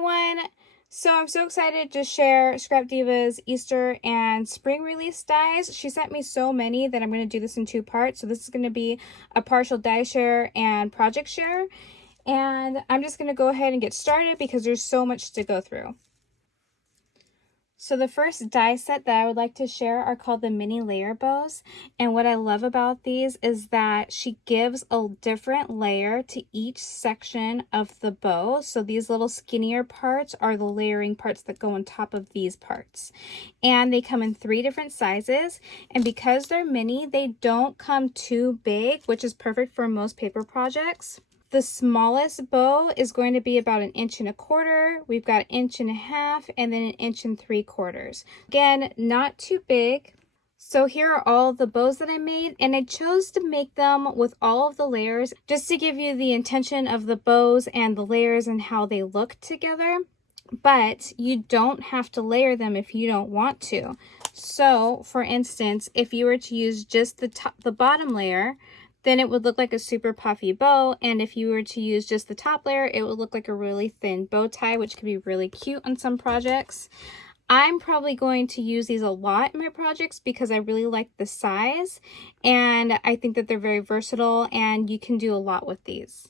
everyone! So I'm so excited to share Scrap Diva's Easter and Spring release dies. She sent me so many that I'm going to do this in 2 parts. So this is going to be a partial die share and project share. And I'm just going to go ahead and get started because there's so much to go through. So the first die set that I would like to share are called the mini layer bows. And what I love about these is that she gives a different layer to each section of the bow. So these little skinnier parts are the layering parts that go on top of these parts. And they come in 3 different sizes. And because they're mini, they don't come too big, which is perfect for most paper projects. The smallest bow is going to be about 1.25 inches. We've got 1.5 inches and then 1 3/4 inches. Again, not too big. So here are all the bows that I made, and I chose to make them with all of the layers just to give you the intention of the bows and the layers and how they look together. But you don't have to layer them if you don't want to. So for instance, if you were to use just the bottom layer, then it would look like a super puffy bow. And if you were to use just the top layer, it would look like a really thin bow tie, which could be really cute on some projects. I'm probably going to use these a lot in my projects because I really like the size. And I think that they're very versatile and you can do a lot with these.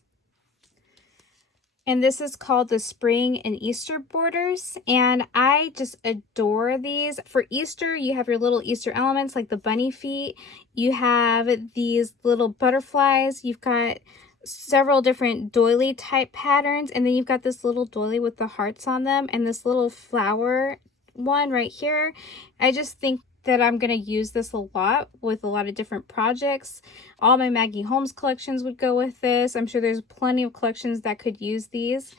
And this is called the Spring and Easter borders. And I just adore these. For Easter, you have your little Easter elements like the bunny feet. You have these little butterflies. You've got several different doily type patterns. And then you've got this little doily with the hearts on them and this little flower one right here. I just think that I'm going to use this a lot with a lot of different projects. All my Maggie Holmes collections would go with this. I'm sure there's plenty of collections that could use these.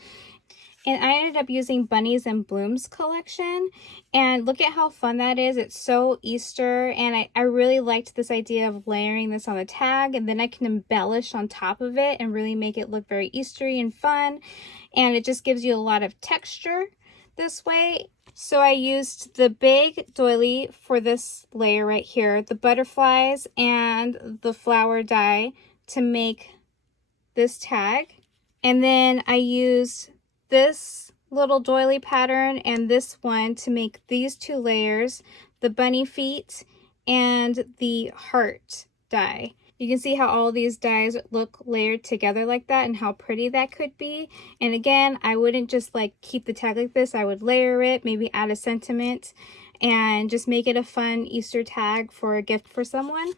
And I ended up using Bunnies and Blooms collection. And look at how fun that is. It's so Easter. And I really liked this idea of layering this on the tag. And then I can embellish on top of it and really make it look very Eastery and fun. And it just gives you a lot of texture this way. So I used the big doily for this layer right here, the butterflies and the flower die to make this tag. And then I used this little doily pattern and this one to make these 2 layers, the bunny feet and the heart die. You can see how all these dies look layered together like that and how pretty that could be. And again, I wouldn't just like keep the tag like this. I would layer it, maybe add a sentiment and just make it a fun Easter tag for a gift for someone.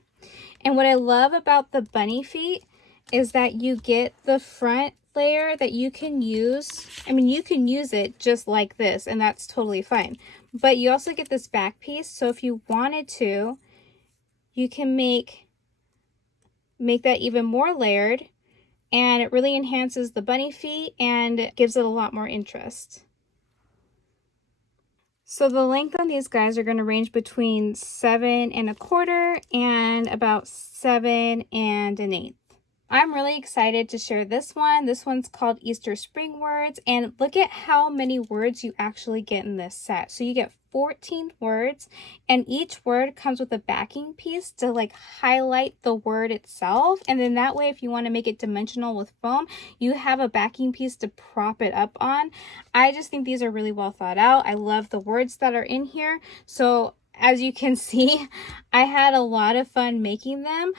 And what I love about the bunny feet is that you get the front layer that you can use. I mean, you can use it just like this and that's totally fine. But you also get this back piece. So if you wanted to, you can make that even more layered, and it really enhances the bunny feet and gives it a lot more interest. So the length on these guys are going to range between 7 1/4 and about 7 1/8. I'm really excited to share this one. This one's called Easter Spring Words, and look at how many words you actually get in this set. So you get 14 words, and each word comes with a backing piece to like highlight the word itself. And then that way, if you want to make it dimensional with foam, you have a backing piece to prop it up on. I just think these are really well thought out. I love the words that are in here. So as you can see, I had a lot of fun making them.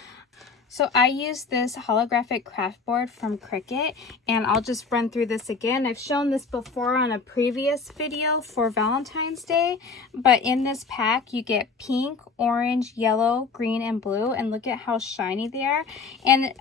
So I used this holographic Kraftboard from Cricut, and I'll just run through this again. I've shown this before on a previous video for Valentine's Day, but in this pack you get pink, orange, yellow, green, and blue, and look at how shiny they are. And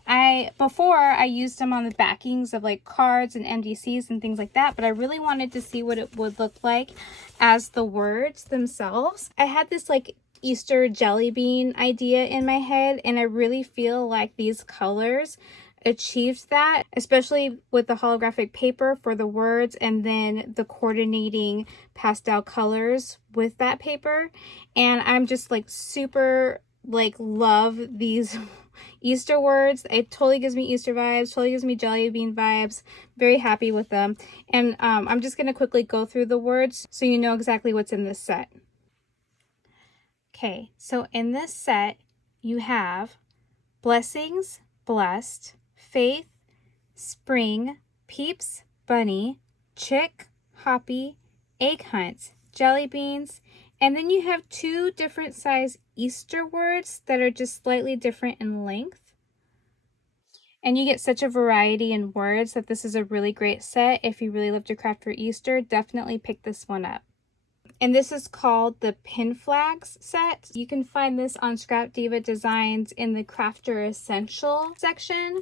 before I used them on the backings of like cards and MDCs and things like that, but I really wanted to see what it would look like as the words themselves. I had this like Easter jelly bean idea in my head, and I really feel like these colors achieved that, especially with the holographic paper for the words and then the coordinating pastel colors with that paper. And I'm just like super like love these Easter words. It totally gives me Easter vibes, totally gives me jelly bean vibes. Very happy with them. And I'm just going to quickly go through the words so you know exactly what's in this set. Okay, so in this set, you have blessings, blessed, faith, spring, peeps, bunny, chick, Hoppy, Egg Hunt, Jelly Beans, and then you have 2 different size Easter words that are just slightly different in length. And you get such a variety in words that this is a really great set. If you really love to craft for Easter, definitely pick this one up. And this is called the Pin Flags set. You can find this on Scrap Diva Designs in the Crafter Essential section.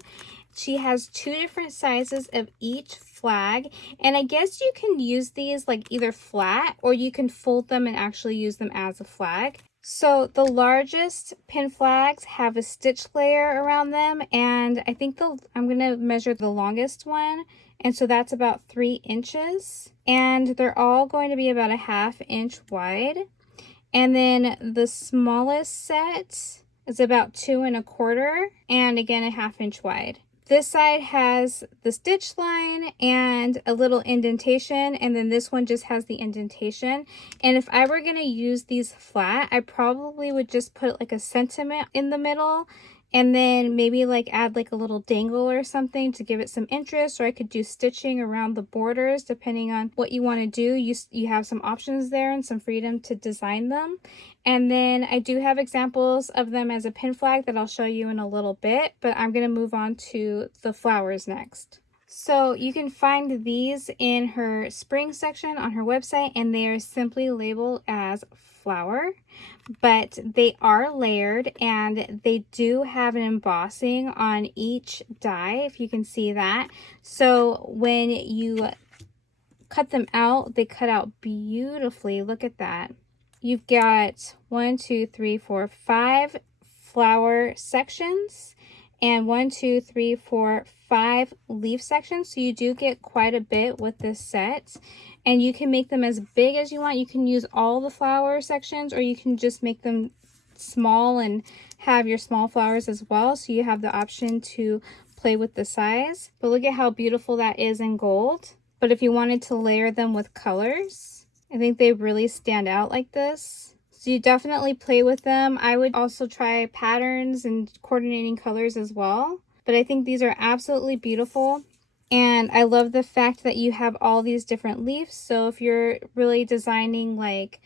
She has 2 different sizes of each flag, and I guess you can use these like either flat or you can fold them and actually use them as a flag. So the largest pin flags have a stitch layer around them, and I think I'm gonna measure the longest one, and so that's about 3 inches, and they're all going to be about a 1/2 inch wide. And then the smallest set is about 2 1/4, and again a 1/2 inch wide. This side has the stitch line and a little indentation, and then this one just has the indentation. And if I were going to use these flat, I probably would just put like a sentiment in the middle, and then maybe like add like a little dangle or something to give it some interest, or I could do stitching around the borders depending on what you want to do. You have some options there and some freedom to design them. And then I do have examples of them as a pin flag that I'll show you in a little bit, but I'm going to move on to the flowers next. So you can find these in her spring section on her website, and they are simply labeled as flower, but they are layered and they do have an embossing on each die, if you can see that. So when you cut them out, they cut out beautifully. Look at that. You've got 1, 2, 3, 4, 5 flower sections and 1, 2, 3, 4, 5 leaf sections. So you do get quite a bit with this set, and you can make them as big as you want. You can use all the flower sections, or you can just make them small and have your small flowers as well. So you have the option to play with the size. But look at how beautiful that is in gold. But if you wanted to layer them with colors, I think they really stand out like this. So you definitely play with them. I would also try patterns and coordinating colors as well. But I think these are absolutely beautiful. And I love the fact that you have all these different leaves. So if you're really designing like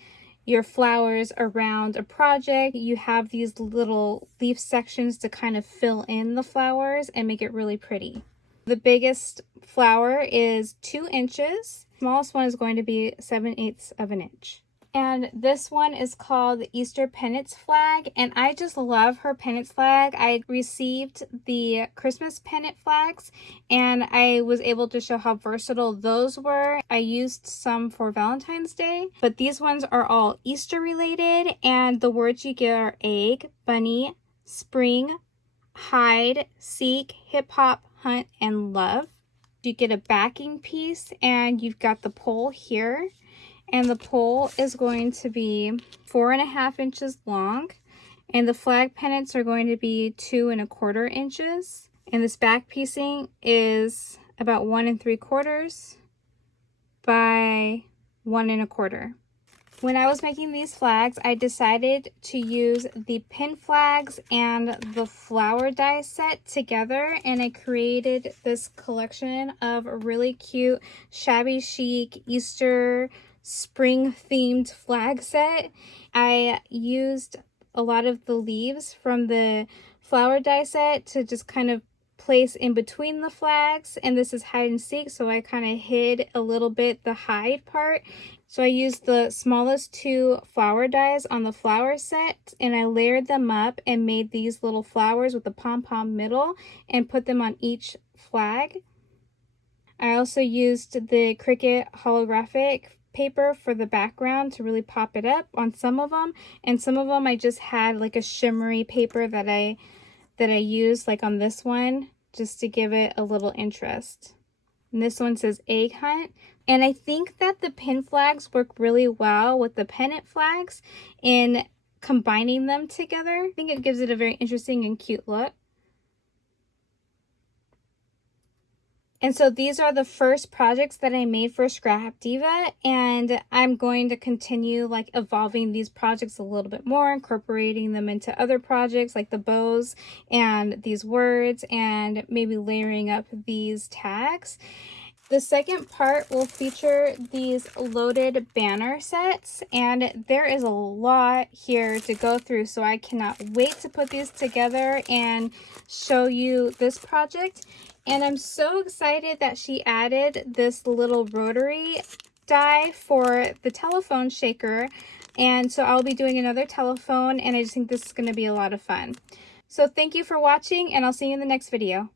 your flowers around a project, you have these little leaf sections to kind of fill in the flowers and make it really pretty. The biggest flower is 2 inches. Smallest one is going to be 7/8 of an inch. And this one is called the Easter Pennant flag, and I just love her pennant flag. I received the Christmas pennant flags, and I was able to show how versatile those were. I used some for Valentine's Day, but these ones are all Easter related, and the words you get are egg, bunny, spring, hide, seek, hip hop, hunt, and love. You get a backing piece, and you've got the pole here, and the pole is going to be 4 1/2 inches long, and the flag pennants are going to be 2 1/4 inches, and this back piecing is about 1 3/4 by 1 1/4. When I was making these flags, I decided to use the pin flags and the flower die set together, and I created this collection of a really cute shabby chic Easter spring themed flag set. I used a lot of the leaves from the flower die set to just kind of place in between the flags, and this is hide and seek, so I kind of hid a little bit the hide part. So I used the smallest 2 flower dies on the flower set, and I layered them up and made these little flowers with the pom-pom middle and put them on each flag. I also used the Cricut holographic paper for the background to really pop it up on some of them, and some of them I just had like a shimmery paper that I used, like on this one, just to give it a little interest. And this one says Egg Hunt. And I think that the pin flags work really well with the pennant flags in combining them together. I think it gives it a very interesting and cute look. And so these are the first projects that I made for Scrap Diva, and I'm going to continue like evolving these projects a little bit more, incorporating them into other projects like the bows and these words, and maybe layering up these tags. The second part will feature these loaded banner sets, and there is a lot here to go through, so I cannot wait to put these together and show you this project. And I'm so excited that she added this little rotary die for the telephone shaker, and so I'll be doing another telephone, and I just think this is going to be a lot of fun. So thank you for watching, and I'll see you in the next video.